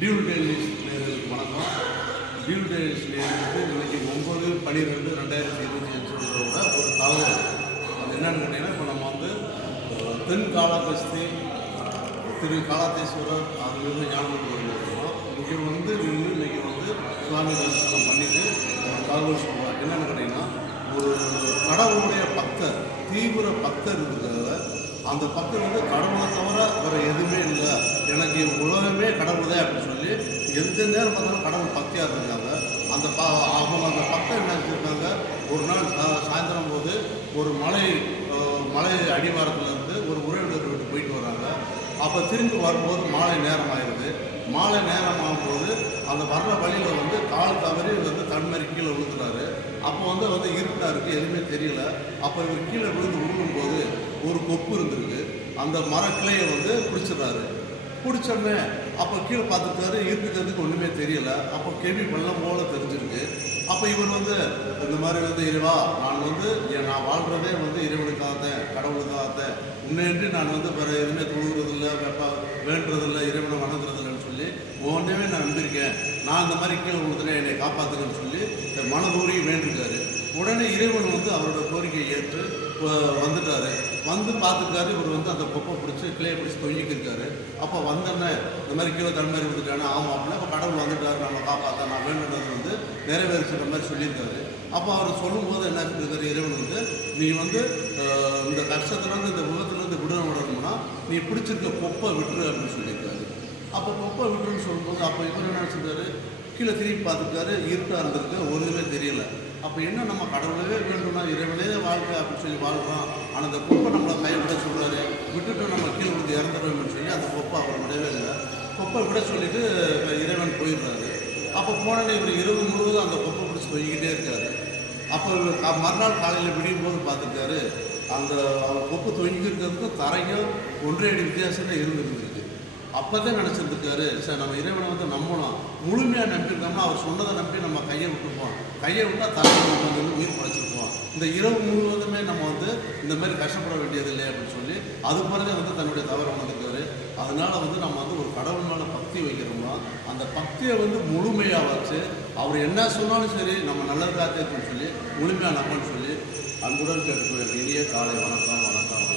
Dual Delhi's நேர்களுக்கு வணக்கம் dual Delhi's நேர்களுக்கு இன்றைக்கி ஒம்பது பன்னிரெண்டு ரெண்டாயிரத்தி இருபத்தி அஞ்சுன்றதோட ஒரு தகவல் அது என்னென்னு கேட்டிங்கன்னா இப்போ நம்ம வந்து தென் காலாகஸ்தி திரு காலாத்தேஸ்வரர் அதிலிருந்து ஞானம் இருக்கிறோம் இங்கே வந்து நின்று இன்றைக்கி வந்து சுவாமி தரிசனம் பண்ணிட்டு தகவல் சொல்லுவார் என்னென்னு கேட்டிங்கன்னா ஒரு கடவுளுடைய பக்தர் தீவிர பக்தர் இருக்கிறத அந்த பக்தர் வந்து கடவுளை தவிர வேறு எதுவுமே இல்லை எனக்கு உலகமே கடவுள் தான் அப்படின்னு சொல்லி எந்த நேரம் பார்த்தாலும் கடவுள் பக்தியாக இருந்திருக்காங்க அந்த ப அவங்க அந்த பக்தர் என்ன வச்சுருக்காங்க? ஒரு நாள் சாயந்தரம் போது ஒரு மலை மலை அடிவாரத்தில் இருந்து ஒரு உறவினர் வீட்டுக்கு போயிட்டு வராங்க. அப்போ திரும்பி வரும்போது மாலை நேரம் ஆயிடுது. மாலை நேரம் ஆகும்போது அந்த வர்ற வழியில் வந்து கால் தவறி வந்து தன்மாரி கீழே விழுந்துறாரு அப்போ வந்து வந்து இருட்டாக இருக்குது எதுவுமே தெரியல. அப்போ இவர் கீழே விழுந்து விழுகும்போது ஒரு கொப்பு இருந்திருக்கு. அந்த மரக்கிளையை வந்து பிடிச்சிடுறாரு பிடிச்சோடனே அப்போ கீழே பார்த்துட்டாரு இருக்கிறதுக்கு ஒன்றுமே தெரியல. அப்போ கேள்வி வெள்ளம் போல தெரிஞ்சிருக்கு. அப்போ இவர் வந்து இந்த மாதிரி வந்து இறைவா நான் வந்து நான் வாழ்கிறதே வந்து இறைவனுக்காகத்தேன் கடவுளுக்காகத்தேன். உன்னின்றி நான் வந்து வேறு எதுவுமே தொழுகிறதில்ல வெப்ப வேண்டுறதில்ல இறைவனை வணங்குறதில்லன்னு சொல்லி ஒன்றே நான் நம்பியிருக்கேன். நான் இந்த மாதிரி கீழே விழுந்துட்டேன் என்னை காப்பாற்றுங்கன்னு சொல்லி மனதூரி வேண்டிருக்காரு உடனே இறைவன் வந்து அவரோட கோரிக்கையை ஏற்று வ- வந்துட்டாரு. வந்து பார்த்துருக்காரு இவர் வந்து அந்த கொப்பை பிடிச்சி கிளையை பிடிச்சி தொங்கிக்கிருக்காரு அப்போ வந்தோடனே இந்த மாதிரி கீழே தன்மாரி வந்துட்டானே ஆமாம் அப்படின்னா அப்போ கடவுள் வந்துட்டாரு நம்ம காப்பாற்ற நான் வேண்டுன்றது வந்து நிறைவேறிச்சுன்ற மாதிரி சொல்லியிருக்காரு அப்போ அவர் சொல்லும்போது என்ன சொல்லியிருக்காரு இறைவன் வந்து நீ வந்து இந்த கஷ்டத்துலேருந்து இந்த விபத்துலேருந்து விடுற விடணும்னா நீ பிடிச்சிருக்க கொப்பை விட்டுரு அப்படின்னு சொல்லியிருக்காரு. அப்போ கொப்பை விட்டுருன்னு சொல்லும்போது அப்போ இவர் என்ன நினச்சிருக்காரு கீழே திரும்பி பார்த்துருக்காரு இருட்டாக இருந்திருக்கு ஒரு இதுவே தெரியல. அப்போ என்ன நம்ம கடவுளவே வேண்டும்னா இறைவனே வாழ்க்கை அப்படின்னு சொல்லி வாழ்கிறோம் ஆனால் அந்த கொப்பை நம்மளை கைவிட சொல்கிறாரு விட்டுட்டு நம்ம கீழே வந்து இறந்துடுவோம்னு சொல்லி அந்த கொப்பை அவர் விடவே இல்லை. கொப்பை விட சொல்லிட்டு இறைவன் போயிடுறாரு. அப்போ போனோடனே இவர் இரவு முழுவதும் அந்த கொப்பை பிடிச்சி போய்கிட்டே இருக்காரு. அப்போ மறுநாள் காலையில் விடியும் போது பார்த்துருக்காரு. அந்த அவர் கொப்பு தொங்கி இருக்கிறதுக்கும் தரைக்கும் ஒன்றே அடி வித்தியாசம் தான் அப்போ தான் நினச்சிருந்துருக்காரு. சார் நம்ம இறைவனை வந்து நம்பணும். முழுமையாக நம்பியிருக்கோம்னா அவர் சொன்னதை நம்பி நம்ம கையை விட்டுருப்போம். கையை விட்டால் தலைமை நம்ம வந்து உயிர் படைச்சிருப்போம். இந்த இரவு முழுவதுமே நம்ம வந்து இந்த மாதிரி கஷ்டப்பட வேண்டியது இல்லை அப்படின்னு சொல்லி அது பிறகு வந்து தன்னுடைய தவறை உணர்ந்துருக்காரு. அதனால வந்து நம்ம வந்து ஒரு கடவுள் மேலே பக்தி வைக்கிறோமா அந்த பக்தியை வந்து முழுமையாக வச்சு அவர் என்ன சொன்னாலும் சரி நம்ம நல்லது இருக்குன்னு சொல்லி முழுமையாக நம்பன்னு சொல்லி அன்புடன் கேட்டுக்கொள்கிறேன். இனிய காலை வணக்கம் வணக்கம்.